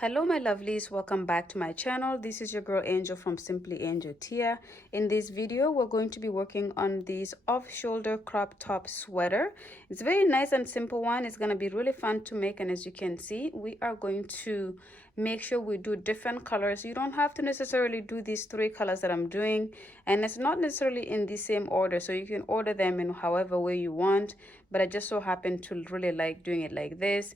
Hello my lovelies, welcome back to my channel. This is your girl Angel from Simply Angel Tia. In this video we're going to be working on this off-shoulder crop top sweater. It's a very nice and simple one. It's going to be really fun to make, and as you can see we are going to make sure we do different colors. You don't have to necessarily do these 3 colors that I'm doing, and it's not necessarily in the same order, so you can order them in however way you want, but I just so happen to really like doing it like this.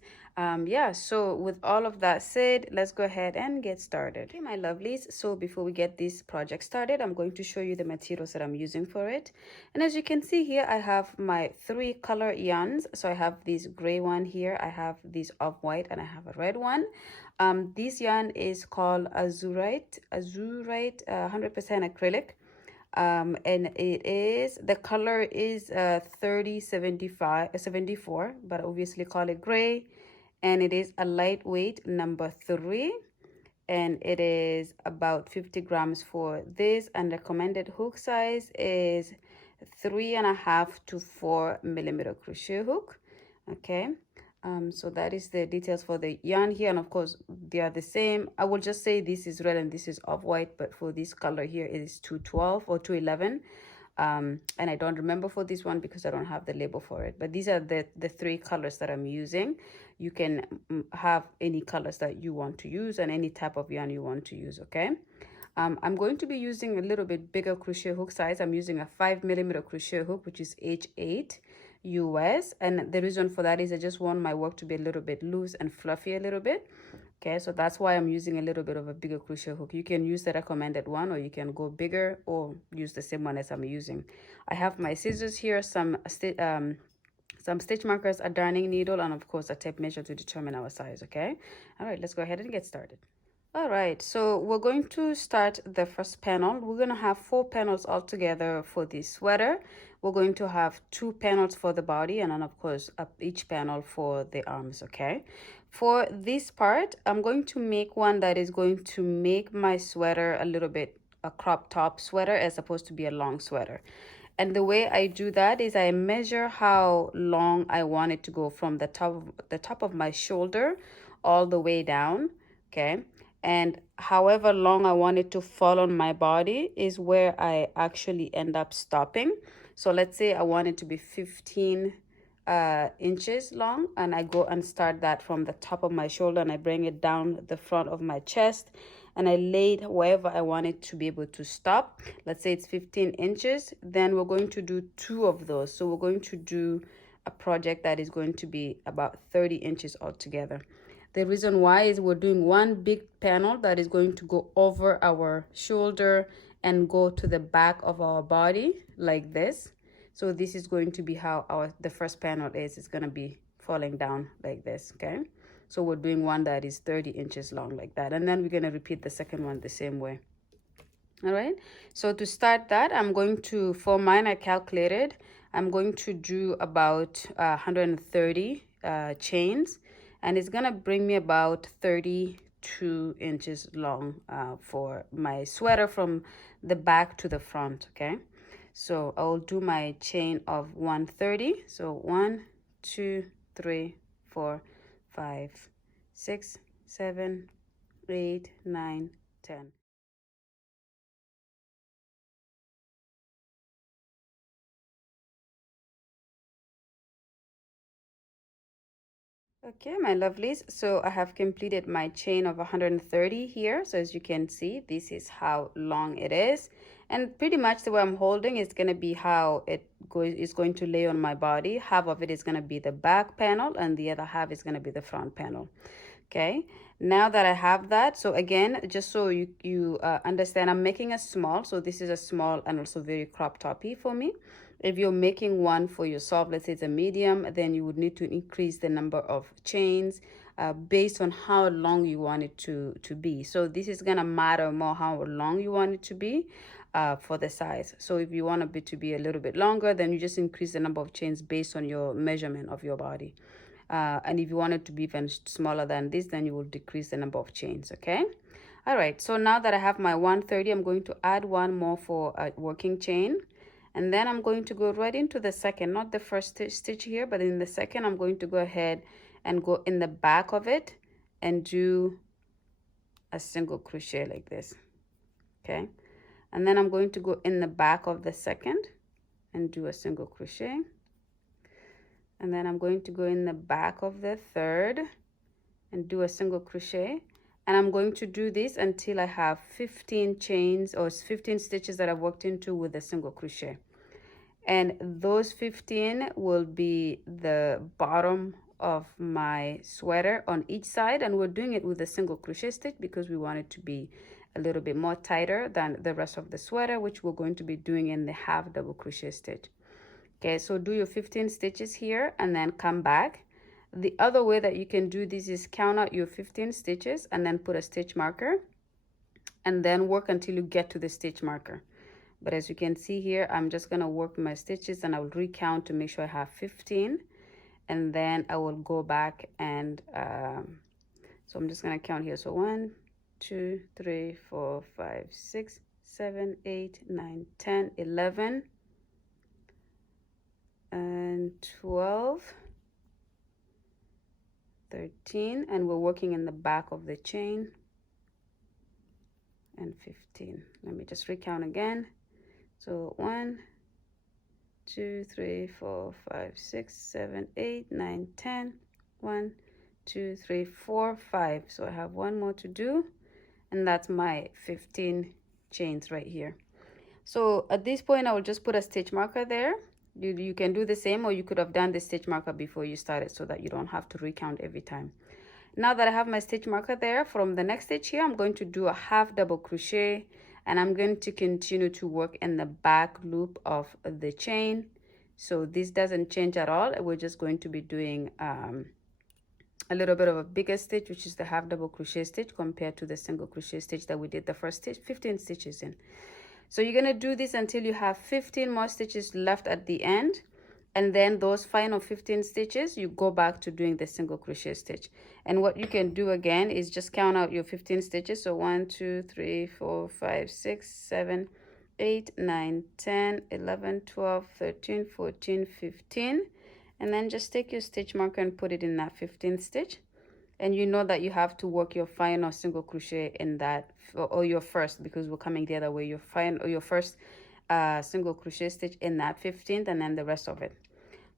Yeah, so with all of that said, let's go ahead and get started. Okay, my lovelies, so before we get this project started, I'm going to show you the materials that I'm using for it. And as you can see here, I have my 3 color yarns. So I have this gray one here, I have this off-white, and I have a red one. This yarn is called azurite 100% acrylic. And it is, the color is 74, but obviously call it gray, and it is a lightweight number 3, and it is about 50 grams for this, and recommended hook size is 3.5 to 4 millimeter crochet hook. Okay, so that is the details for the yarn here, and of course they are the same. I will just say this is red and this is off-white, but for this color here it is 212 or 211. And I don't remember for this one because I don't have the label for it, but these are the 3 colors that I'm using. You can have any colors that you want to use and any type of yarn you want to use. Okay, I'm going to be using a little bit bigger crochet hook size. I'm using a 5 millimeter crochet hook, which is H8 US, and the reason for that is I just want my work to be a little bit loose and fluffy a little bit. Okay, so that's why I'm using a little bit of a bigger crochet hook. You can use the recommended one, or you can go bigger or use the same one as I'm using. I have my scissors here, some stitch markers, a darning needle, and of course a tape measure to determine our size. Okay, all right, let's go ahead and get started. All right, so we're going to start the first panel. We're going to have 4 panels altogether for this sweater. We're going to have 2 panels for the body, and then of course each panel for the arms. Okay, for this part I'm going to make one that is going to make my sweater a little bit a crop top sweater as opposed to be a long sweater. And the way I do that is I measure how long I want it to go from the top of my shoulder all the way down. Okay, and however long I want it to fall on my body is where I actually end up stopping. So let's say I want it to be 15 inches long, and I go and start that from the top of my shoulder, and I bring it down the front of my chest, and I lay it wherever I want it to be able to stop. Let's say it's 15 inches. Then we're going to do 2 of those. So we're going to do a project that is going to be about 30 inches altogether. The reason why is we're doing one big panel that is going to go over our shoulder and go to the back of our body like this. So this is going to be how the first panel is. It's going to be falling down like this. Okay, so we're doing one that is 30 inches long like that, and then we're going to repeat the second one the same way. All right, so to start that, I'm going to, for mine I calculated, I'm going to do about 130 chains, and it's gonna bring me about 32 inches long for my sweater from the back to the front. Okay, so I'll do my chain of 130. So 1 2 3 4 5 6 7 8 9 10. Okay, my lovelies, so I have completed my chain of 130 here. So as you can see, this is how long it is, and pretty much the way I'm holding is going to be how it is going to lay on my body. Half of it is going to be the back panel, and the other half is going to be the front panel. Okay, now that I have that, so again, just so you understand, I'm making a small, so this is a small and also very crop toppy for me. If you're making one for yourself, let's say it's a medium, then you would need to increase the number of chains based on how long you want it to be. So this is gonna matter more how long you want it to be for the size. So if you want it to be a little bit longer, then you just increase the number of chains based on your measurement of your body. And if you want it to be even smaller than this, then you will decrease the number of chains. Okay, all right, so now that I have my 130, I'm going to add one more for a working chain, and then I'm going to go right into the second, not the first stitch here, but in the second I'm going to go ahead and go in the back of it and do a single crochet like this. Okay, and then I'm going to go in the back of the second and do a single crochet, and then I'm going to go in the back of the third and do a single crochet, and I'm going to do this until I have 15 chains or 15 stitches that I've worked into with a single crochet, and those 15 will be the bottom of my sweater on each side, and we're doing it with a single crochet stitch because we want it to be a little bit more tighter than the rest of the sweater, which we're going to be doing in the half double crochet stitch. Okay, so do your 15 stitches here and then come back. The other way that you can do this is count out your 15 stitches and then put a stitch marker and then work until you get to the stitch marker. But as you can see here, I'm just gonna work my stitches and I will recount to make sure I have 15, and then I will go back and so I'm just gonna count here. So 1, 2, 3, 4, 5, 6, 7, 8, 9, 10, 11, and 12, 13, and we're working in the back of the chain, and 15. Let me just recount again. So 1, 2, 3, 4, 5, 6, 7, 8, 9, 10. 1, 2, 3, 4, 5. So I have one more to do, and that's my 15 chains right here. So at this point, I will just put a stitch marker there. You can do the same, or you could have done the stitch marker before you started so that you don't have to recount every time. Now that I have my stitch marker there, from the next stitch here, I'm going to do a half double crochet, and I'm going to continue to work in the back loop of the chain. So this doesn't change at all. We're just going to be doing a little bit of a bigger stitch, which is the half double crochet stitch, compared to the single crochet stitch that we did the first stitch, 15 stitches in. So you're going to do this until you have 15 more stitches left at the end, and then those final 15 stitches you go back to doing the single crochet stitch. And what you can do again is just count out your 15 stitches. So 1, 2, 3, 4, 5, 6, 7, 8, 9, 10, 11, 12, 13, 14, 15, and then just take your stitch marker and put it in that 15th stitch. And you know that you have to work your final single crochet in that, or your first, because we're coming the other way, your final or your first single crochet stitch in that 15th, and then the rest of it.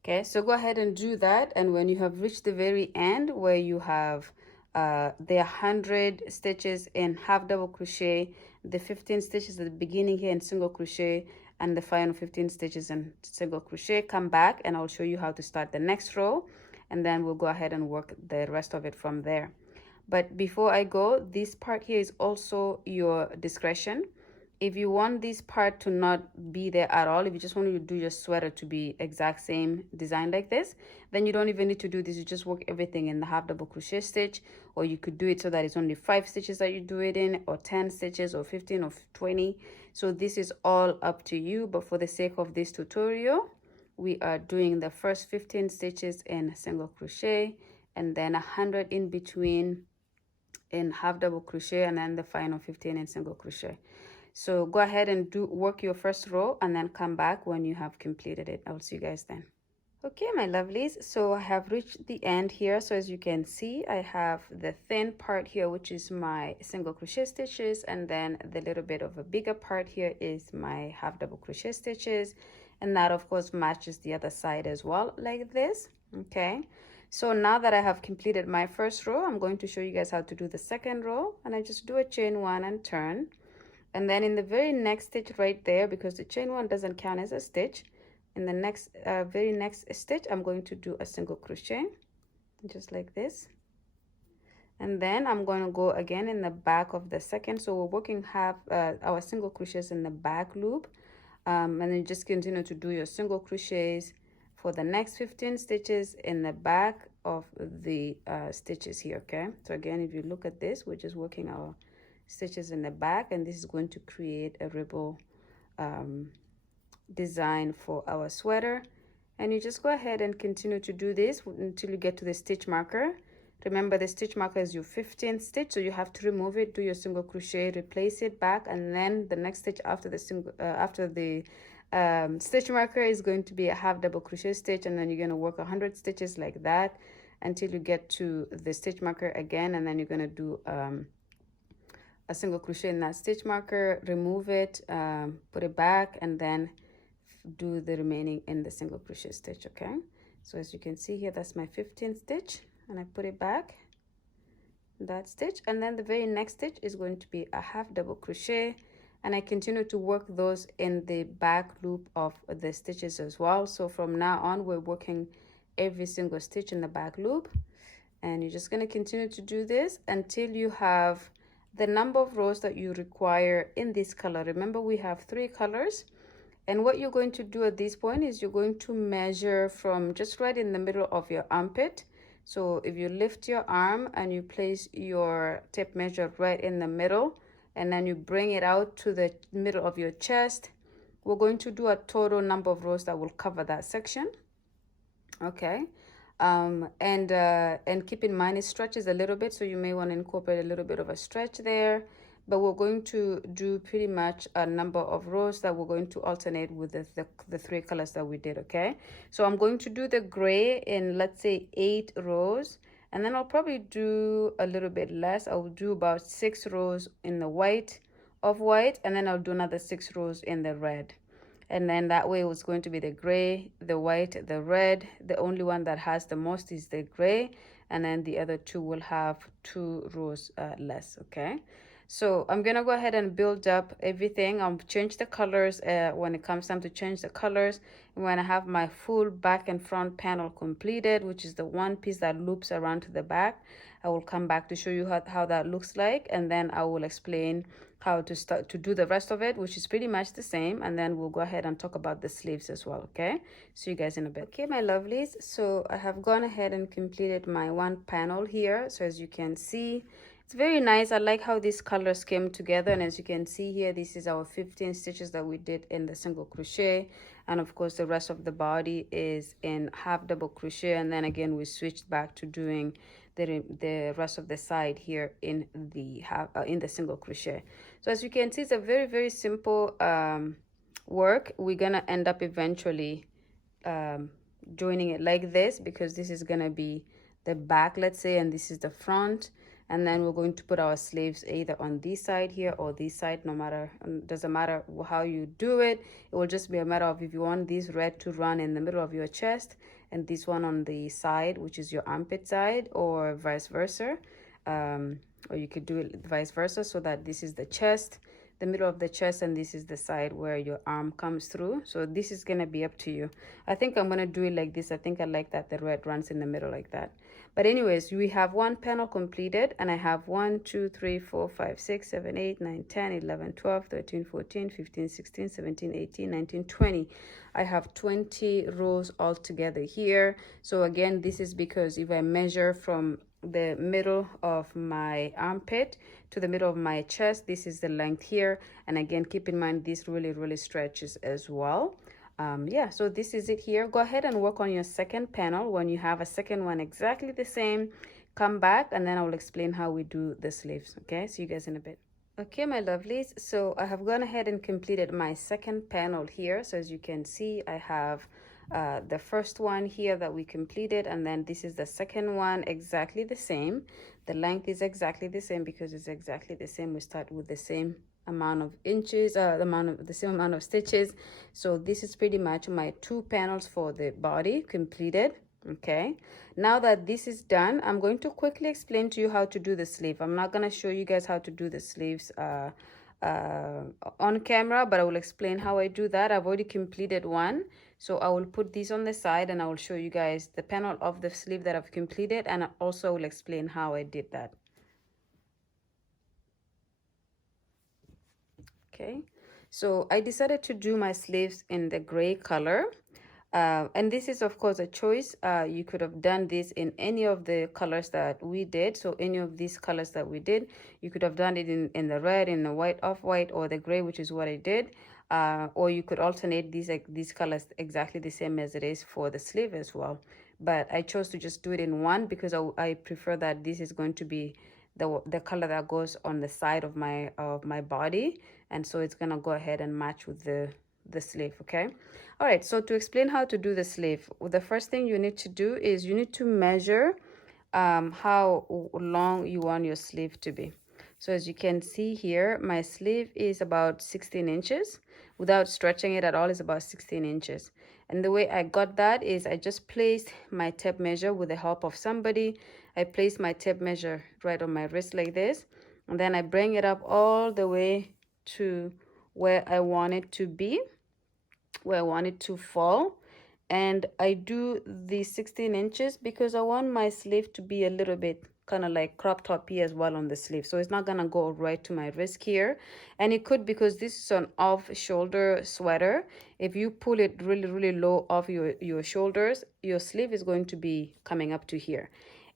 Okay, so go ahead and do that, and when you have reached the very end where you have the 100 stitches in half double crochet, the 15 stitches at the beginning here in single crochet, and the final 15 stitches in single crochet, come back and I'll show you how to start the next row, and then we'll go ahead and work the rest of it from there. But before I go, this part here is also your discretion. If you want this part to not be there at all, if you just want to do your sweater to be exact same design like this, then you don't even need to do this. You just work everything in the half double crochet stitch, or you could do it so that it's only 5 stitches that you do it in, or 10 stitches, or 15, or 20. So this is all up to you, but for the sake of this tutorial, we are doing the first 15 stitches in single crochet, and then 100 in between in half double crochet, and then the final 15 in single crochet. So go ahead and work your first row, and then come back when you have completed it. I'll see you guys then. Okay, my lovelies, so I have reached the end here. So as you can see, I have the thin part here, which is my single crochet stitches, and then the little bit of a bigger part here is my half double crochet stitches, and that of course matches the other side as well, like this. Okay, so now that I have completed my first row, I'm going to show you guys how to do the second row, and I just do a chain 1 and turn, and then in the very next stitch right there, because the chain 1 doesn't count as a stitch, in the next very next stitch I'm going to do a single crochet, just like this, and then I'm going to go again in the back of the second. So we're working half our single crochets in the back loop, and then just continue to do your single crochets for the next 15 stitches in the back of the stitches here. Okay, so again, if you look at this, we're just working our stitches in the back, and this is going to create a ribble design for our sweater. And you just go ahead and continue to do this until you get to the stitch marker. Remember, the stitch marker is your 15th stitch, so you have to remove it, do your single crochet, replace it back, and then the next stitch after the stitch marker is going to be a half double crochet stitch, and then you're going to work 100 stitches like that until you get to the stitch marker again, and then you're going to do a single crochet in that stitch marker, remove it, put it back, and then do the remaining in the single crochet stitch. Okay, so as you can see here, that's my 15th stitch, and I put it back, that stitch, and then the very next stitch is going to be a half double crochet, and I continue to work those in the back loop of the stitches as well. So from now on, we're working every single stitch in the back loop, and you're just going to continue to do this until you have the number of rows that you require in this color. Remember, we have 3 colors, and what you're going to do at this point is you're going to measure from just right in the middle of your armpit. So if you lift your arm and you place your tape measure right in the middle, and then you bring it out to the middle of your chest, we're going to do a total number of rows that will cover that section. Okay, and keep in mind it stretches a little bit, so you may want to incorporate a little bit of a stretch there. But we're going to do pretty much a number of rows that we're going to alternate with the 3 colors that we did. Okay, so I'm going to do the gray in, let's say, 8 rows, and then I'll probably do a little bit less. I'll do about 6 rows in the white, and then I'll do another 6 rows in the red. And then that way it was going to be the gray, the white, the red. The only one that has the most is the gray, and then the other 2 will have 2 rows less. Okay, so I'm gonna go ahead and build up everything. I'll change the colors when it comes time to change the colors. And when I have my full back and front panel completed, which is the one piece that loops around to the back, I will come back to show you how that looks like, and then I will explain how to start to do the rest of it, which is pretty much the same, and then we'll go ahead and talk about the sleeves as well. Okay, see you guys in a bit. Okay, my lovelies, so I have gone ahead and completed my one panel here. So as you can see, it's very nice. I like how these colors came together, and as you can see here, this is our 15 stitches that we did in the single crochet, and of course the rest of the body is in half double crochet, and then again we switched back to doing the rest of the side here in the single crochet. So as you can see, it's a very, very simple work. We're gonna end up eventually joining it like this, because this is gonna be the back, let's say, and this is the front, and then we're going to put our sleeves either on this side here or this side. No matter, doesn't matter how you do it. It will just be a matter of if you want this red to run in the middle of your chest and this one on the side, which is your armpit side, or vice versa. Or you could do it vice versa, so that this is the chest, the middle of the chest, and this is the side where your arm comes through. So this is gonna be up to you. I think I'm gonna do it like this. I think I like that the red runs in the middle like that. But anyways, we have one panel completed, and I have 1 2 3 4 5 6 7 8 9 10 11 12 13 14 15 16 17 18 19 20. I have 20 rows all together here. So again, this is because if I measure from the middle of my armpit to the middle of my chest, this is the length here. And again, keep in mind this really stretches as well. Yeah, so this is it here. Go ahead and work on your second panel. When you have a second one exactly the same, come back, and then I will explain how we do the sleeves. Okay, see you guys in a bit. Okay, my lovelies, so I have gone ahead and completed my second panel here. So as you can see, I have the first one here that we completed, and then this is the second one, exactly the same. The length is exactly the same because it's exactly the same. We start with the same amount of inches, the same amount of stitches. So this is pretty much my 2 panels for the body completed. Okay, now that this is done, I'm going to quickly explain to you how to do the sleeve. I'm not going to show you guys how to do the sleeves on camera, but I will explain how I do that. I've already completed one, so I will put these on the side, and I will show you guys the panel of the sleeve that I've completed, and I also will explain how I did that. Okay, so I decided to do my sleeves in the gray color. And this is of course a choice. You could have done this in any of the colors that we did. So any of these colors that we did, you could have done it in the red, in the white, off-white, or the gray, which is what I did. Or you could alternate these colors exactly the same as it is for the sleeve as well. But I chose to just do it in one because I prefer that this is going to be the color that goes on the side of my body, and so it's gonna go ahead and match with the sleeve. Okay, all right, so to explain how to do the sleeve, the first thing you need to do is you need to measure how long you want your sleeve to be. So as you can see here, my sleeve is about 16 inches. Without stretching it at all, it's about 16 inches. And the way I got that is I just placed my tape measure with the help of somebody. I placed my tape measure right on my wrist like this. And then I bring it up all the way to where I want it to be, where I want it to fall. And I do the 16 inches because I want my sleeve to be a little bit kind of like crop toppy as well on the sleeve, so it's not gonna go right to my wrist here. And it could, because this is an off shoulder sweater, if you pull it really low off your shoulders, your sleeve is going to be coming up to here.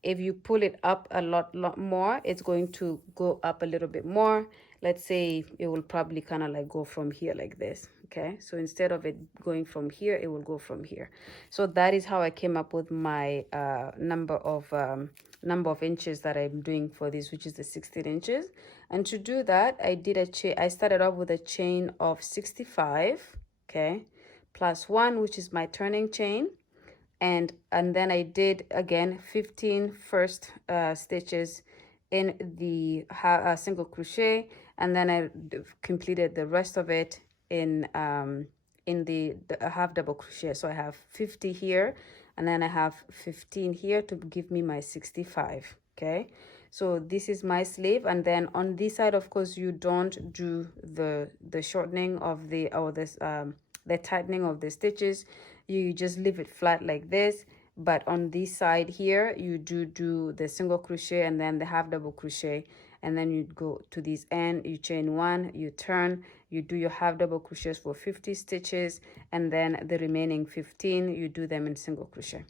If you pull it up a lot more, it's going to go up a little bit more. Let's say it will probably kind of like go from here like this. Okay, so instead of it going from here, it will go from here. So that is how I came up with my number of inches that I'm doing for this, which is the 16 inches. And to do that, I did a chain. I started off with a chain of 65, okay, plus 1, which is my turning chain. And then I did again 15 first stitches in the single crochet, and then I completed the rest of it in the half double crochet. So I have 50 here, and then I have 15 here to give me my 65. Okay, so this is my sleeve. And then on this side, of course, you don't do the shortening of the, or this the tightening of the stitches. You just leave it flat like this. But on this side here, you do the single crochet and then the half double crochet, and then you go to this end, you chain 1, you turn, you do your half double crochets for 50 stitches, and then the remaining 15 you do them in single crochet.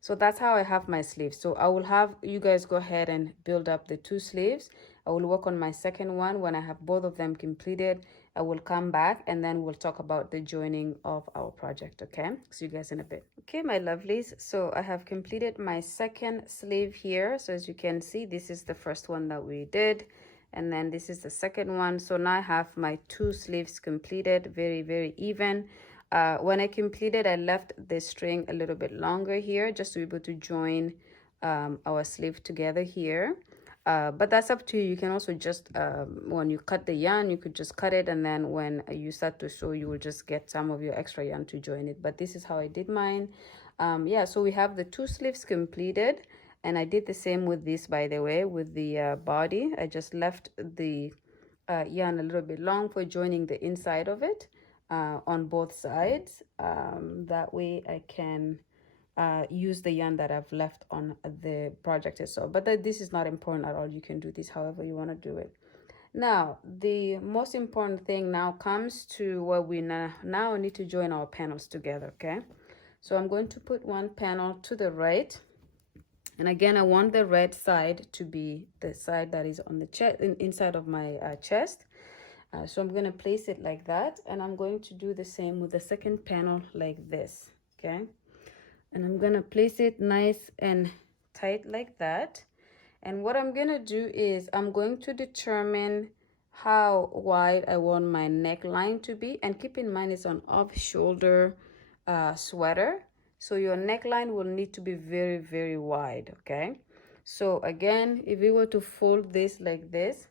So that's how I have my sleeves. So I will have you guys go ahead and build up the 2 sleeves. I will work on my second one. When I have both of them completed, I will come back and then we'll talk about the joining of our project. Okay, see you guys in a bit. Okay, my lovelies, so I have completed my second sleeve here. So as you can see, this is the first one that we did, and then this is the second one. So now I have my 2 sleeves completed, very even. When I completed, I left the string a little bit longer here just to be able to join our sleeve together here. But that's up to you. You can also just, when you cut the yarn, you could just cut it, and then when you start to sew, you will just get some of your extra yarn to join it. But this is how I did mine. Yeah, so we have the 2 sleeves completed, and I did the same with this, by the way, with the body. I just left the yarn a little bit long for joining the inside of it on both sides. That way I can use the yarn that I've left on the project itself. But this is not important at all. You can do this however you want to do it. Now, the most important thing now comes to where we now need to join our panels together, okay? So I'm going to put one panel to the right. And again, I want the red side to be the side that is on the chest, inside of my chest. So I'm going to place it like that, and I'm going to do the same with the second panel like this, okay? And I'm going to place it nice and tight like that. And what I'm going to do is I'm going to determine how wide I want my neckline to be. And keep in mind, it's an off-shoulder sweater. So your neckline will need to be very wide, okay? So again, if you were to fold this like this,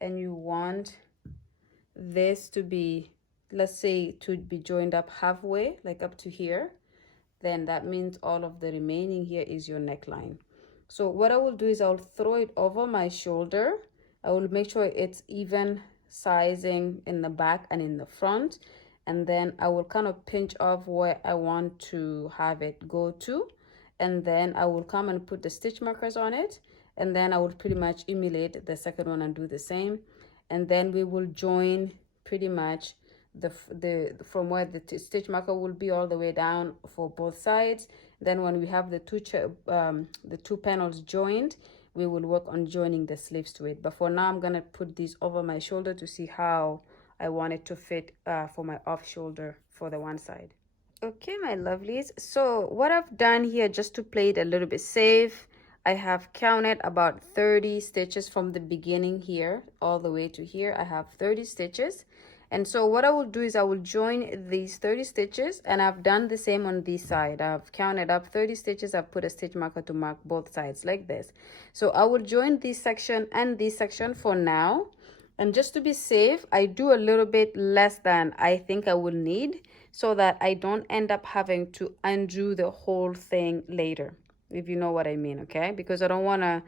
and you want this to be, let's say, to be joined up halfway, like up to here, then that means all of the remaining here is your neckline. So what I will do is I'll throw it over my shoulder. I will make sure it's even sizing in the back and in the front, and then I will kind of pinch off where I want to have it go to, and then I will come and put the stitch markers on it, and then I will pretty much emulate the second one and do the same. And then we will join pretty much from where the stitch marker will be all the way down for both sides. Then when we have the two panels joined, we will work on joining the sleeves to it. But for now, I'm gonna put these over my shoulder to see how I want it to fit for my off shoulder for the one side. Okay, my lovelies, so what I've done here, just to play it a little bit safe, I have counted about 30 stitches from the beginning here all the way to here. I have 30 stitches, And so what I will do is I will join these 30 stitches, and I've done the same on this side. I've counted up 30 stitches. I've put a stitch marker to mark both sides like this. So I will join this section and this section for now. And just to be safe, I do a little bit less than I think I will need, so that I don't end up having to undo the whole thing later, if you know what I mean, okay? Because I don't want to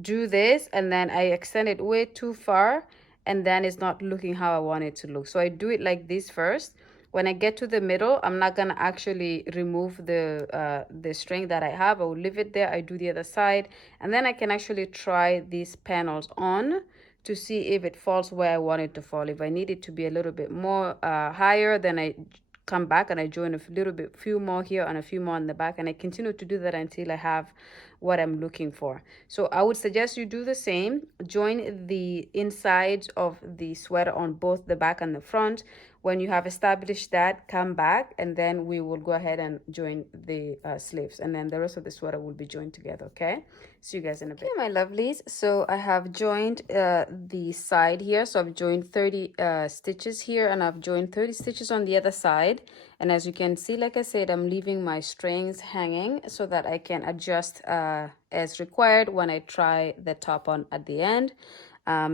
do this and then I extend it way too far and then it's not looking how I want it to look. So I do it like this first. When I get to the middle, I'm not gonna actually remove the string that I have. I will leave it there. I do the other side, and then I can actually try these panels on to see if it falls where I want it to fall. If I need it to be a little bit more higher, then I come back and I join a little bit, few more here and a few more on the back, and I continue to do that until I have what I'm looking for. So I would suggest you do the same. Join the insides of the sweater on both the back and the front. When you have established that, come back, and then we will go ahead and join the sleeves, and then the rest of the sweater will be joined together. Okay, see you guys in a bit. Okay, my lovelies, so I have joined the side here. So I've joined 30 stitches here, and I've joined 30 stitches on the other side. And as you can see, like I said, I'm leaving my strings hanging so that I can adjust as required when I try the top on at the end.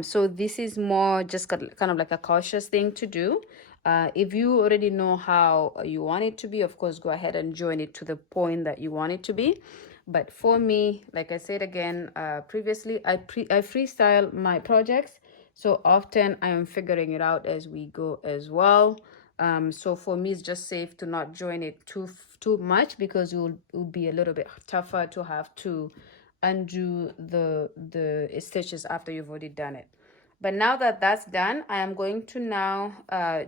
So this is more just kind of like a cautious thing to do. If you already know how you want it to be, of course, go ahead and join it to the point that you want it to be. But for me, like I said again previously, I freestyle my projects. So often I am figuring it out as we go as well. So for me, it's just safe to not join it too much, because it will be a little bit tougher to have to undo the stitches after you've already done it. But now that that's done, I am going to now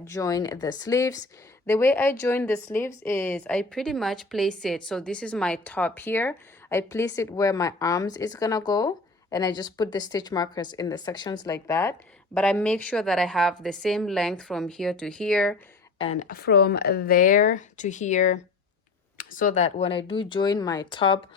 join the sleeves. The way I join the sleeves is I pretty much place it. So this is my top here. I place it where my arms is gonna go, and I just put the stitch markers in the sections like that. But I make sure that I have the same length from here to here and from there to here, so that when I do join my top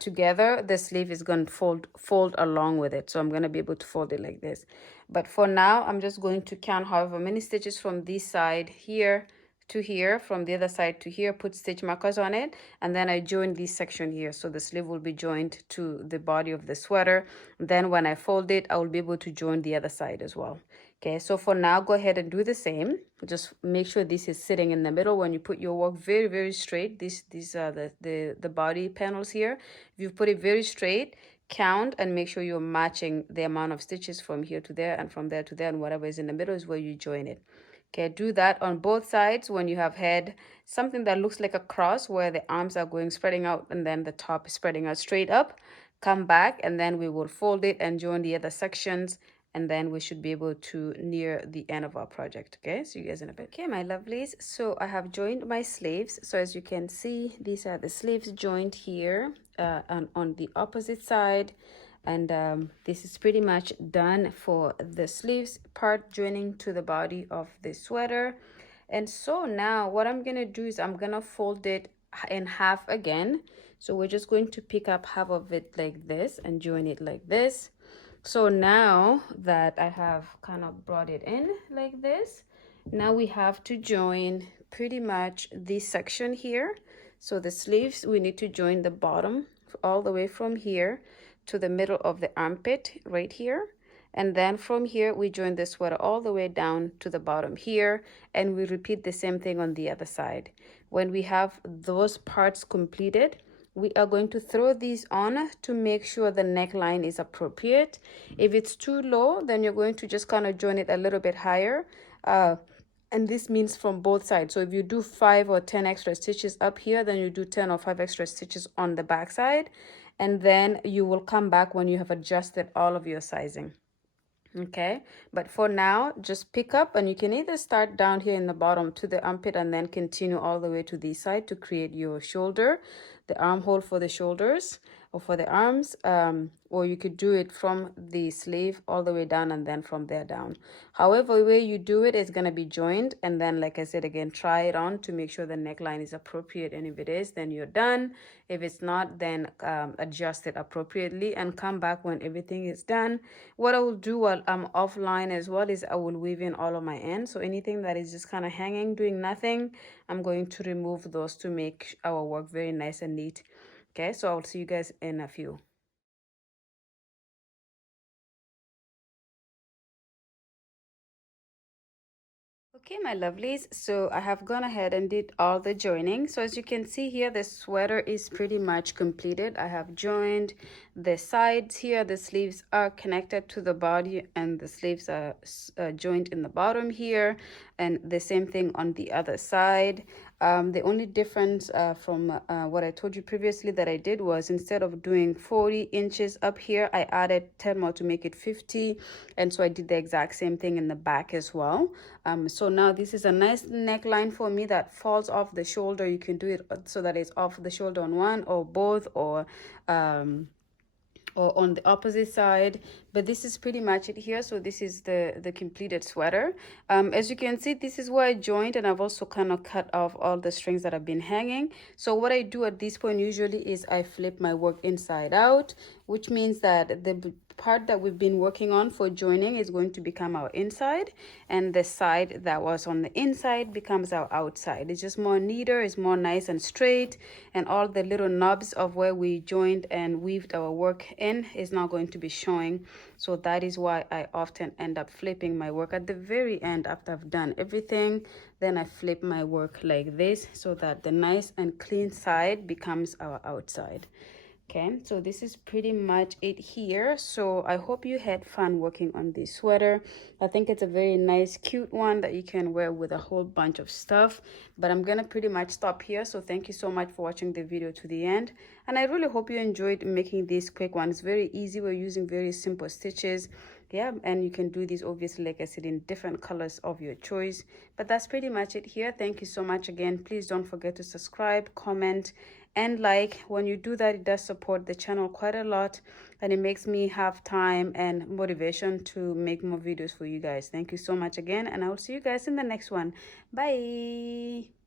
together, the sleeve is going to fold along with it. So I'm going to be able to fold it like this. But for now, I'm just going to count however many stitches from this side here to here, from the other side to here, put stitch markers on it, and then I join this section here. So the sleeve will be joined to the body of the sweater. Then when I fold it, I will be able to join the other side as well. Okay, so for now, go ahead and do the same. Just make sure this is sitting in the middle when you put your work very, very straight. These are the body panels here. If you put it very straight, count and make sure you're matching the amount of stitches from here to there and from there to there, and whatever is in the middle is where you join it. Okay, do that on both sides. When you have had something that looks like a cross where the arms are going spreading out and then the top is spreading out straight up, come back, and then we will fold it and join the other sections, and then we should be able to near the end of our project. Okay, see you guys in a bit. Okay, my lovelies, so I have joined my sleeves. So as you can see, these are the sleeves joined here on the opposite side, and this is pretty much done for the sleeves part, joining to the body of the sweater. And so now what I'm gonna do is I'm gonna fold it in half again. So we're just going to pick up half of it like this and join it like this. So now that I have kind of brought it in like this, now we have to join pretty much this section here. So the sleeves, we need to join the bottom all the way from here to the middle of the armpit right here. And then from here, we join the sweater all the way down to the bottom here. And we repeat the same thing on the other side. When we have those parts completed, we are going to throw these on to make sure the neckline is appropriate. If it's too low, then you're going to just kind of join it a little bit higher. And this means from both sides. So if you do 5 or 10 extra stitches up here, then you do 10 or 5 extra stitches on the back side. And then you will come back when you have adjusted all of your sizing. Okay, but for now, just pick up, and you can either start down here in the bottom to the armpit and then continue all the way to this side to create your shoulder, the armhole for the shoulders. or for the arms, or you could do it from the sleeve all the way down and then from there down. However way you do it is going to be joined, and then like I said again, try it on to make sure the neckline is appropriate, and if it is, then you're done. If it's not, then adjust it appropriately and come back when everything is done. What I will do while I'm offline as well is I will weave in all of my ends, so anything that is just kind of hanging doing nothing, I'm going to remove those to make our work very nice and neat. Okay, so I'll see you guys in a few. Okay, my lovelies, so I have gone ahead and did all the joining. So as you can see here, the sweater is pretty much completed. I have joined the sides here. The sleeves are connected to the body and the sleeves are joined in the bottom here, and the same thing on the other side. The only difference from what I told you previously that I did was, instead of doing 40 inches up here, I added 10 more to make it 50, and so I did the exact same thing in the back as well. So now this is a nice neckline for me that falls off the shoulder. You can do it so that it's off the shoulder on one or both, or on the opposite side, but this is pretty much it here. So this is the completed sweater. As you can see, this is where I joined, and I've also kind of cut off all the strings that have been hanging. So what I do at this point usually is I flip my work inside out, which means that the part that we've been working on for joining is going to become our inside, and the side that was on the inside becomes our outside. It's just more neater, it's more nice and straight, and all the little knobs of where we joined and weaved our work in is now going to be showing. So that is why I often end up flipping my work at the very end after I've done everything. Then I flip my work like this so that the nice and clean side becomes our outside. Okay, so this is pretty much it here. So I hope you had fun working on this sweater. I think it's a very nice, cute one that you can wear with a whole bunch of stuff. But I'm gonna pretty much stop here. So thank you so much for watching the video to the end, and I really hope you enjoyed making this quick one. It's very easy. We're using very simple stitches. Yeah, and you can do these obviously, like I said, in different colors of your choice. But that's pretty much it here. Thank you so much again. Please don't forget to subscribe, comment, and like. When you do that, it does support the channel quite a lot, and it makes me have time and motivation to make more videos for you guys. Thank you so much again, and I will see you guys in the next one. Bye.